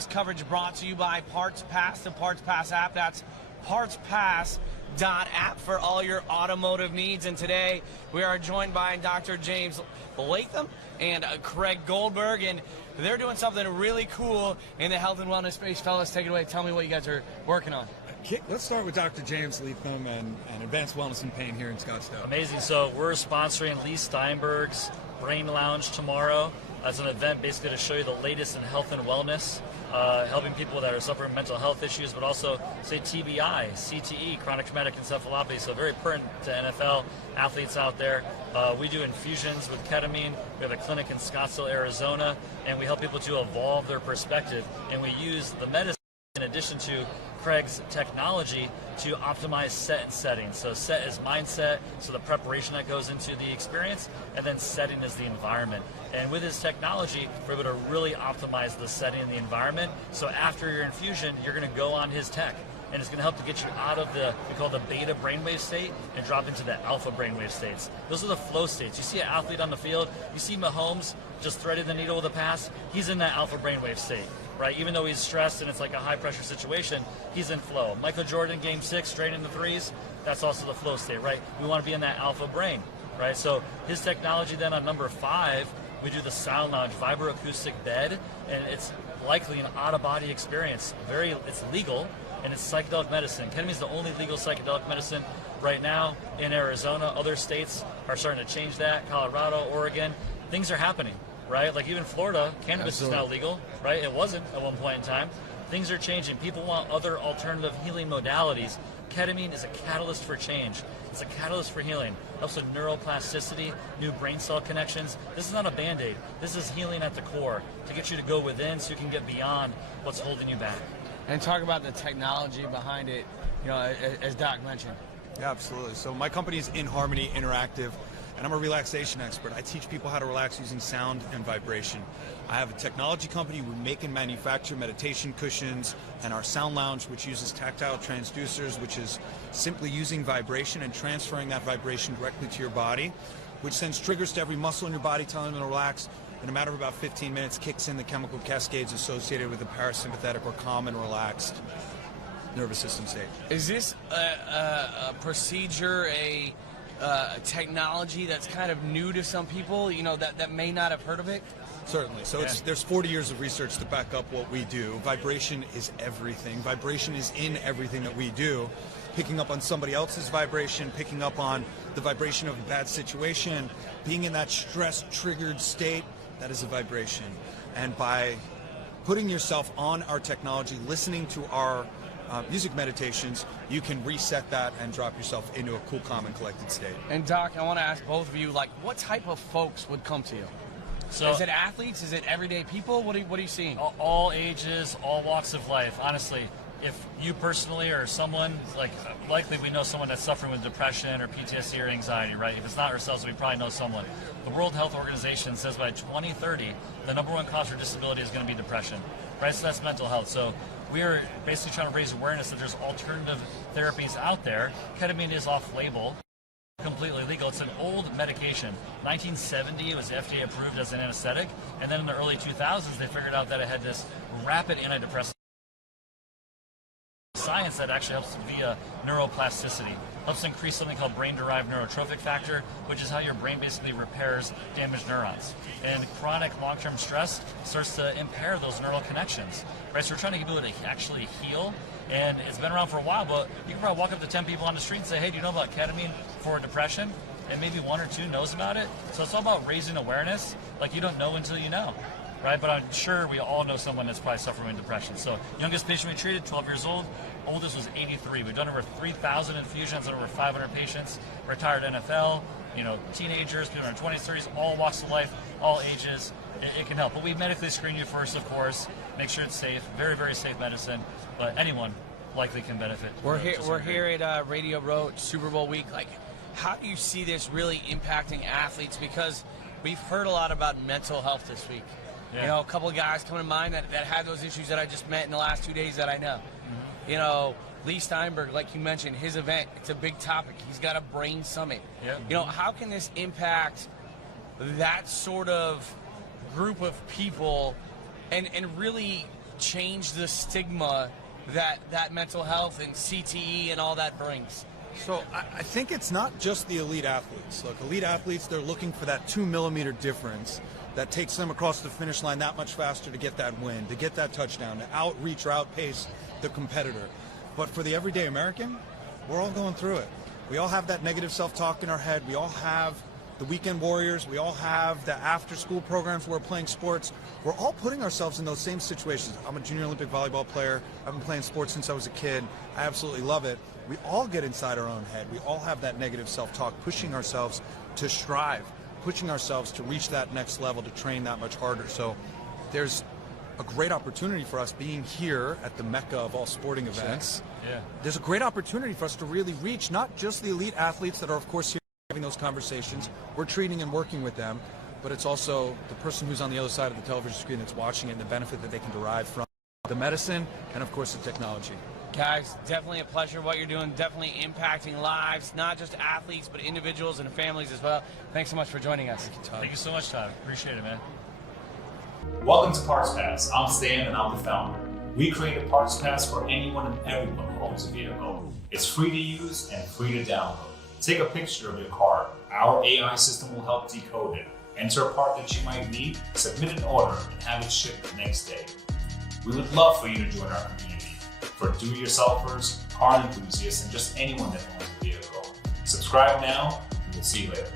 this coverage brought to you by Parts Pass, the Parts Pass app. That's partspass.app for all your automotive needs. And today we are joined by Dr. James Leathem and Craig Goldberg, and they're doing something really cool in the health and wellness space. Fellas, take it away. Tell me what you guys are working on. Let's start with Dr. James Leathem and Advanced Wellness and Pain here in Scottsdale. Amazing. So we're sponsoring Lee Steinberg's Brain Lounge tomorrow. It's an event basically to show you the latest in health and wellness, helping people that are suffering from mental health issues, but also, say, TBI, CTE, chronic traumatic encephalopathy, so very pertinent to NFL athletes out there. We do infusions with ketamine. We have a clinic in Scottsdale, Arizona, and we help people to evolve their perspective, and we use the medicine in addition to Craig's technology to optimize set and setting. So set is mindset, so the preparation that goes into the experience, and then setting is the environment. And with his technology, we're able to really optimize the setting and the environment. So after your infusion, you're going to go on his tech, and it's going to help to get you out of the, we call the beta brainwave state, and drop into the alpha brainwave states. Those are the flow states. You see an athlete on the field, you see Mahomes just threaded the needle with a pass, he's in that alpha brainwave state. Right, even though he's stressed and it's like a high-pressure situation, he's in flow. Michael Jordan, Game 6, straight into threes, that's also the flow state, right? We want to be in that alpha brain, right? So his technology then on number 5, we do the Sound Lounge vibroacoustic bed, and it's likely an out-of-body experience. It's legal, and it's psychedelic medicine. Ketamine is the only legal psychedelic medicine right now in Arizona. Other states are starting to change that, Colorado, Oregon. Things are happening. Right? Like even Florida, cannabis is now legal, right? It wasn't at one point in time. Things are changing. People want other alternative healing modalities. Ketamine is a catalyst for change. It's a catalyst for healing. It helps with neuroplasticity, new brain cell connections. This is not a Band-Aid. This is healing at the core to get you to go within so you can get beyond what's holding you back. And talk about the technology behind it, you know, as Doc mentioned. Yeah, absolutely. So my company is In Harmony Interactive, and I'm a relaxation expert. I teach people how to relax using sound and vibration. I have a technology company. We make and manufacture meditation cushions, and our Sound Lounge, which uses tactile transducers, which is simply using vibration and transferring that vibration directly to your body, which sends triggers to every muscle in your body telling them to relax. In a matter of about 15 minutes, kicks in the chemical cascades associated with the parasympathetic or calm and relaxed nervous system state. Is this a procedure, a technology that's kind of new to some people, you know, that may not have heard of it? Certainly. So there's 40 years of research to back up what we do. Vibration is everything. Vibration is in everything that we do. Picking up on somebody else's vibration, picking up on the vibration of a bad situation, being in that stress-triggered state, that is a vibration. And by putting yourself on our technology, listening to our music meditations, you can reset that and drop yourself into a cool, calm, and collected state. And Doc, I want to ask both of you, like, what type of folks would come to you? So, is it athletes? Is it everyday people? What are you seeing? All ages, all walks of life. Honestly, if you personally or someone, like, likely we know someone that's suffering with depression or PTSD or anxiety, right? If it's not ourselves, we probably know someone. The World Health Organization says by 2030, the #1 cause for disability is going to be depression, right? So that's mental health. So we are basically trying to raise awareness that there's alternative therapies out there. Ketamine is off-label, completely legal. It's an old medication. 1970, it was FDA approved as an anesthetic, and then in the early 2000s, they figured out that it had this rapid antidepressant science that actually helps via neuroplasticity. Helps increase something called brain-derived neurotrophic factor, which is how your brain basically repairs damaged neurons. And chronic long-term stress starts to impair those neural connections. Right? So we're trying to get people to actually heal, and it's been around for a while, but you can probably walk up to 10 people on the street and say, hey, do you know about ketamine for depression? And maybe 1 or 2 knows about it. So it's all about raising awareness. Like, you don't know until you know. Right, but I'm sure we all know someone that's probably suffering with depression. So youngest patient we treated, 12 years old. Oldest was 83. We've done over 3,000 infusions on over 500 patients. Retired NFL, you know, teenagers, people in their 20s, 30s, all walks of life, all ages. It can help. But we medically screen you first, of course. Make sure it's safe. Very, very safe medicine. But anyone likely can benefit. We're here at Radio Row, Super Bowl week. Like, how do you see this really impacting athletes? Because we've heard a lot about mental health this week. Yeah. You know, a couple of guys come to mind that had those issues that I just met in the last 2 days that I know. Mm-hmm. You know, Lee Steinberg, like you mentioned, his event, it's a big topic. He's got a brain summit. Yeah. You know, how can this impact that sort of group of people and really change the stigma that mental health and CTE and all that brings? So I think it's not just the elite athletes. Look, elite athletes, they're looking for that 2 millimeter difference that takes them across the finish line that much faster to get that win, to get that touchdown, to outreach or outpace the competitor. But for the everyday American, we're all going through it. We all have that negative self-talk in our head. We all have the weekend warriors. We all have the after-school programs where we're playing sports. We're all putting ourselves in those same situations. I'm a junior Olympic volleyball player. I've been playing sports since I was a kid. I absolutely love it. We all get inside our own head. We all have that negative self-talk, pushing ourselves to strive, pushing ourselves to reach that next level, to train that much harder. So there's a great opportunity for us being here at the Mecca of all sporting events. Yeah. There's a great opportunity for us to really reach not just the elite athletes that are, of course, here having those conversations. We're treating and working with them, but it's also the person who's on the other side of the television screen that's watching it and the benefit that they can derive from the medicine and, of course, the technology. Guys, definitely a pleasure what you're doing, definitely impacting lives, not just athletes, but individuals and families as well. Thanks so much for joining us. Thank you so much, Todd. Appreciate it, man. Welcome to Parts Pass. I'm Stan and I'm the founder. We created Parts Pass for anyone and everyone who owns a vehicle. It's free to use and free to download. Take a picture of your car. Our AI system will help decode it. Enter a part that you might need, submit an order, and have it shipped the next day. We would love for you to join our community. For do-it-yourselfers, car enthusiasts, and just anyone that owns a vehicle. Subscribe now, and we'll see you later.